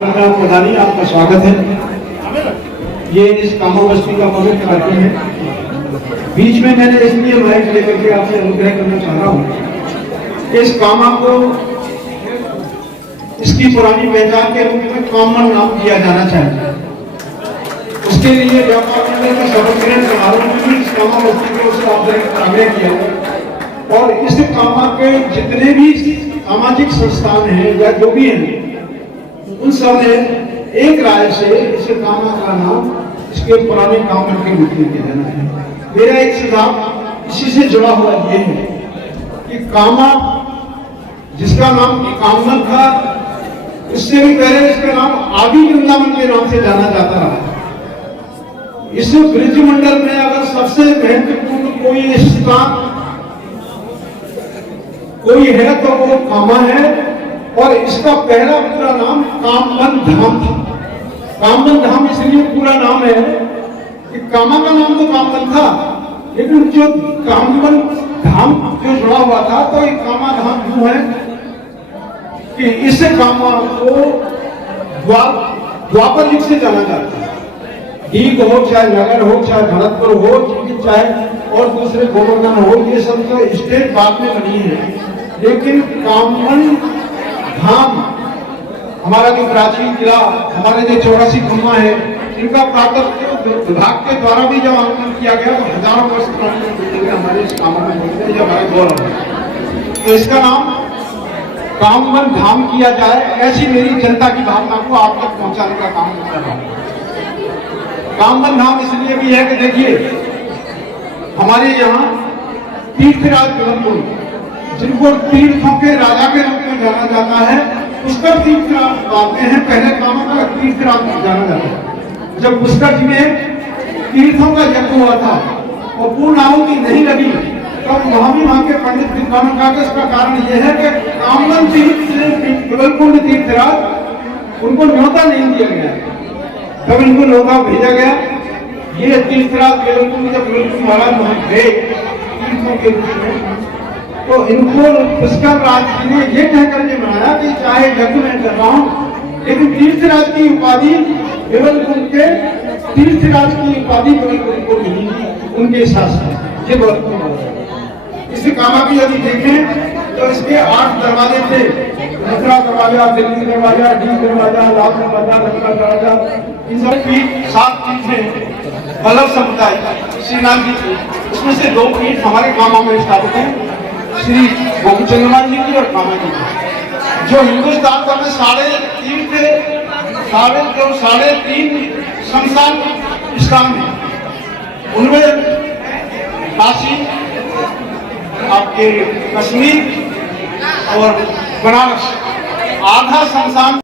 प्रधानी आपका स्वागत है। ये इस कामा बस्ती का पवित्र कार्यक्रम है। बीच में मैंने इसलिए माइक लेकर के आपसे अनुग्रह करना चाह रहा हूँ। इस कामा को इसकी पुरानी पहचान के रूप में कॉमन नाम दिया जाना चाहिए। उसके लिए व्यापार मंडल के शपथ ग्रहण समारोह में भी इस कामा बस्ती को उसका आग्रह किया और इस कामा के जितने भी सामाजिक संस्थान हैं या जो भी हैं उन सब ने एक राय से इस कामा का नाम इसके पुराने कामन के रूप में दिया जाना है। मेरा एक सुझाव इसी से जुड़ा हुआ ये है कि कामा जिसका नाम कामन था, इससे भी पहले इसका नाम आदि वृंदावन के नाम से जाना जाता रहा। इस ब्रज मंडल में अगर सबसे महत्वपूर्ण कोई स्थान कोई है तो वो कामा है और इसका पहला पूरा नाम कामवन धाम था। कामवन धाम इसलिए पूरा नाम है कि कामा का नाम तो कामवन था, लेकिन जो कामवन धाम जो जुड़ा हुआ था तो ये कामा धाम क्यों है कि इस कामा को द्वापर युग से जाना जाता है। दीग हो, चाहे नगर हो, चाहे भरतपुर हो, चाहे और दूसरे गोवर्धन हो, ये सब तो स्टेट बाद में बनी है, लेकिन कामवन धाम हमारा जो प्राचीन किला, हमारे जो 84 गुम्बा है, इनका पुरातत्व विभाग के द्वारा भी जब आंकलन किया गया तो हजारों वर्ष पुरानी हमारे इस कामन में होते हैं, जो हमारे गौरव है। तो इसका नाम कामवन धाम किया जाए, ऐसी मेरी जनता की भावना को आप तक पहुंचाने का काम कर रहा हूं। कामवन धाम इसलिए भी है कि देखिए हमारे यहाँ तीर्थराज बिलमपुर, जिनको तीर्थों के राजा के रूप में जाना जाता है, पुष्कर तीर्थराज कहते हैं। पहले कामा का तीर्थराज जाना जाता है। जब पुष्कर जी में तीर्थों का यज्ञ हुआ था और पूर्ण आहुति नहीं लगी, तब वहां के पंडित विद्वानों का इसका कारण यह है कि कामवन तीर्थ से केवलकुंड तीर्थराज उनको न्योता नहीं दिया गया, तब इनको न्योता भेजा गया। ये तीर्थराज केवलकुंड जब केवलकुंड महाराज वहां गए तीर्थों के रूप में, तो इनको पुष्कर राज जी ने ये कहकर के बनाया कि चाहे यज्ञ में कर रहा हूं, लेकिन तीर्थराज की उपाधि केवलकुंड के तीर्थराज की उपाधि केवलकुंड को मिली उनके शासन। ये बहुत इस कामा की यदि देखें तो इसके 8 दरवाजे थे। मथुरा दरवाजा, दिल्ली दरवाजा, डी दरवाजा, लाल दरवाजा, लंका दरवाजा, इन सब पीठ 7 पीठ है। बल्लभ समुदाय श्रीनाथ जी की, उसमें से 2 पीठ हमारे कामा में स्थापित है, श्री गोविंद जी की और कामा जी की। जो हिंदुस्तान का में 3.5 थे, 3.5 शमशान स्थान है, उनमें काशी, आपके कश्मीर और बनारस आधा शमशान